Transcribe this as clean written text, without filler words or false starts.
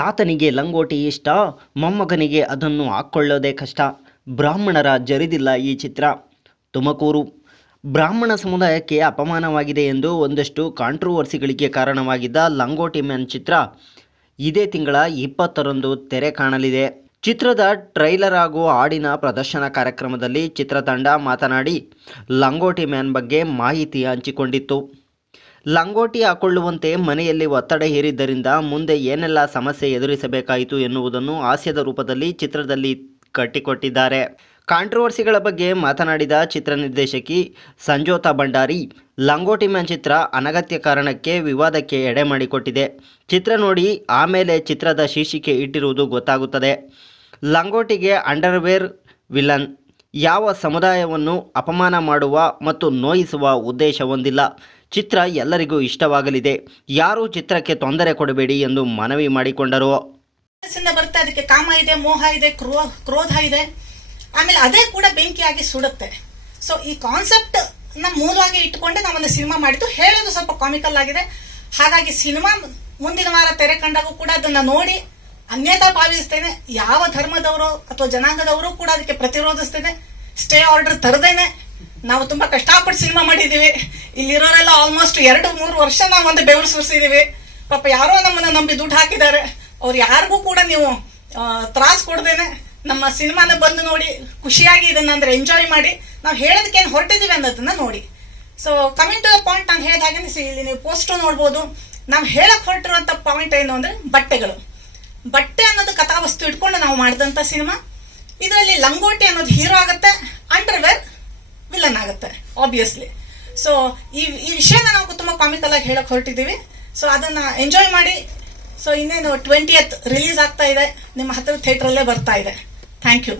ತಾತನಿಗೆ ಲಂಗೋಟಿ ಇಷ್ಟ, ಮೊಮ್ಮಗನಿಗೆ ಅದನ್ನು ಹಾಕ್ಕೊಳ್ಳೋದೇ ಕಷ್ಟ. ಬ್ರಾಹ್ಮಣರ ಜರಿದಿಲ್ಲ ಈ ಚಿತ್ರ. ತುಮಕೂರು: ಬ್ರಾಹ್ಮಣ ಸಮುದಾಯಕ್ಕೆ ಅಪಮಾನವಾಗಿದೆ ಎಂದು ಒಂದಷ್ಟು ಕಾಂಟ್ರವರ್ಸಿಗಳಿಗೆ ಕಾರಣವಾಗಿದ್ದ ಲಂಗೋಟಿ ಮ್ಯಾನ್ ಚಿತ್ರ ಇದೇ ತಿಂಗಳ 20ರಂದು ತೆರೆ ಕಾಣಲಿದೆ. ಚಿತ್ರದ ಟ್ರೈಲರ್ ಹಾಗೂ ಹಾಡಿನ ಪ್ರದರ್ಶನ ಕಾರ್ಯಕ್ರಮದಲ್ಲಿ ಚಿತ್ರತಂಡ ಮಾತನಾಡಿ ಲಂಗೋಟಿ ಮ್ಯಾನ್ ಬಗ್ಗೆ ಮಾಹಿತಿ ಹಂಚಿಕೊಂಡಿತ್ತು. ಲಂಗೋಟಿ ಹಾಕೊಳ್ಳುವಂತೆ ಮನೆಯಲ್ಲಿ ಒತ್ತಡ ಹೇರಿದ್ದರಿಂದ ಮುಂದೆ ಏನೆಲ್ಲ ಸಮಸ್ಯೆ ಎದುರಿಸಬೇಕಾಯಿತು ಎನ್ನುವುದನ್ನು ಹಾಸ್ಯದ ರೂಪದಲ್ಲಿ ಚಿತ್ರದಲ್ಲಿ ಕಟ್ಟಿಕೊಟ್ಟಿದ್ದಾರೆ. ಕಾಂಟ್ರವರ್ಸಿಗಳ ಬಗ್ಗೆ ಮಾತನಾಡಿದ ಚಿತ್ರ ನಿರ್ದೇಶಕಿ ಸಂಜೋತಾ ಭಂಡಾರಿ, ಲಂಗೋಟಿ ಮ್ಯಾನ್ ಚಿತ್ರ ಅನಗತ್ಯ ಕಾರಣಕ್ಕೆ ವಿವಾದಕ್ಕೆ ಎಡೆ ಮಾಡಿಕೊಟ್ಟಿದೆ. ಚಿತ್ರ ನೋಡಿ ಆಮೇಲೆ ಚಿತ್ರದ ಶೀರ್ಷಿಕೆ ಇಟ್ಟಿರುವುದು ಗೊತ್ತಾಗುತ್ತದೆ. ಲಂಗೋಟಿಗೆ ಅಂಡರ್ವೇರ್ ವಿಲನ್. ಯಾವ ಸಮುದಾಯವನ್ನು ಅಪಮಾನ ಮಾಡುವ ಮತ್ತು ನೋಯಿಸುವ ಉದ್ದೇಶ ಹೊಂದಿಲ್ಲ. ಚಿತ್ರ ಎಲ್ಲರಿಗೂ ಇಷ್ಟವಾಗಲಿದೆ. ಯಾರೂ ಚಿತ್ರಕ್ಕೆ ತೊಂದರೆ ಕೊಡಬೇಡಿ ಎಂದು ಮನವಿ ಮಾಡಿಕೊಂಡರು. ಬರುತ್ತೆ, ಅದಕ್ಕೆ ಕಾಮ ಇದೆ, ಮೋಹ ಇದೆ, ಕ್ರೋಧ ಇದೆ, ಆಮೇಲೆ ಅದೇ ಕೂಡ ಬೆಂಕಿಯಾಗಿ ಸುಡುತ್ತೆ. ಸೊ ಈ ಕಾನ್ಸೆಪ್ಟ್ ಮೂಲವಾಗಿ ಇಟ್ಟುಕೊಂಡೆ ನಾವೊಂದು ಸಿನಿಮಾ ಮಾಡಿದ್ದು. ಹೇಳೋದು ಸ್ವಲ್ಪ ಕಾಮಿಕಲ್ ಆಗಿದೆ. ಹಾಗಾಗಿ ಸಿನಿಮಾ ಮುಂದಿನ ವಾರ ತೆರೆ ಕಂಡಾಗೂ ಕೂಡ ಅದನ್ನ ನೋಡಿ ಅನ್ಯತಾ ಭಾವಿಸ್ತೇನೆ. ಯಾವ ಧರ್ಮದವರು ಅಥವಾ ಜನಾಂಗದವರು ಕೂಡ ಅದಕ್ಕೆ ಪ್ರತಿರೋಧಿಸ್ತೇನೆ. ಸ್ಟೇ ಆರ್ಡರ್ ತರದೇನೆ ನಾವು ತುಂಬಾ ಕಷ್ಟಪಟ್ಟು ಸಿನಿಮಾ ಮಾಡಿದೀವಿ. ಇಲ್ಲಿರೋರೆಲ್ಲ ಆಲ್ಮೋಸ್ಟ್ 2-3 ವರ್ಷ ನಾವು ಒಂದು ಬೆವರು ಸುರಿಸಿದೀವಿ. ಪಾಪ ಯಾರೋ ನಮ್ಮನ್ನ ನಂಬಿ ದುಡ್ಡು ಹಾಕಿದ್ದಾರೆ. ಅವ್ರು ಯಾರಿಗೂ ಕೂಡ ನೀವು ತ್ರಾಸ್ ಕೊಡದೇನೆ ನಮ್ಮ ಸಿನಿಮಾನ ಬಂದು ನೋಡಿ ಖುಷಿಯಾಗಿ ಇದನ್ನ ಅಂದ್ರೆ ಎಂಜಾಯ್ ಮಾಡಿ ನಾವು ಹೇಳೋದಕ್ಕೆ ಏನ್ ಹೊರಟಿದೀವಿ ಅನ್ನೋದನ್ನ ನೋಡಿ. So coming to the point, ನಾನು ಹೇಳಿದಾಗೆ ಇಲ್ಲಿ ನೀವು ಪೋಸ್ಟರ್ ನೋಡ್ಬೋದು. ನಾವು ಹೇಳಕ್ ಹೊರಟಿರುವಂತ ಪಾಯಿಂಟ್ ಏನು ಅಂದ್ರೆ ಬಟ್ಟೆಗಳು. ಬಟ್ಟೆ ಅನ್ನೋದು ಕಥಾವಸ್ತು ಇಟ್ಕೊಂಡು ನಾವು ಮಾಡಿದಂತ ಸಿನಿಮಾ. ಇದರಲ್ಲಿ ಲಂಗೋಟಿ ಅನ್ನೋದು ಹೀರೋ ಆಗುತ್ತೆ, ಅಂಡರ್ವೇರ್ ವಿಲನ್ ಆಗುತ್ತೆ ಆಬ್ವಿಯಸ್ಲಿ. ಸೊ ಈ ವಿಷಯನ ನಾವು ತುಂಬಾ ಕಾಮಿಕಲ್ ಆಗಿ ಹೇಳಕ್ ಹೊರಟಿದೀವಿ. ಸೊ ಅದನ್ನ ಎಂಜಾಯ್ ಮಾಡಿ. ಸೊ ಇನ್ನೇನು 20th ರಿಲೀಸ್ ಆಗ್ತಾ ಇದೆ, ನಿಮ್ಮ ಹತ್ತಿರ ಥಿಯೇಟರ್ ಅಲ್ಲೇ ಬರ್ತಾ ಇದೆ. Thank you.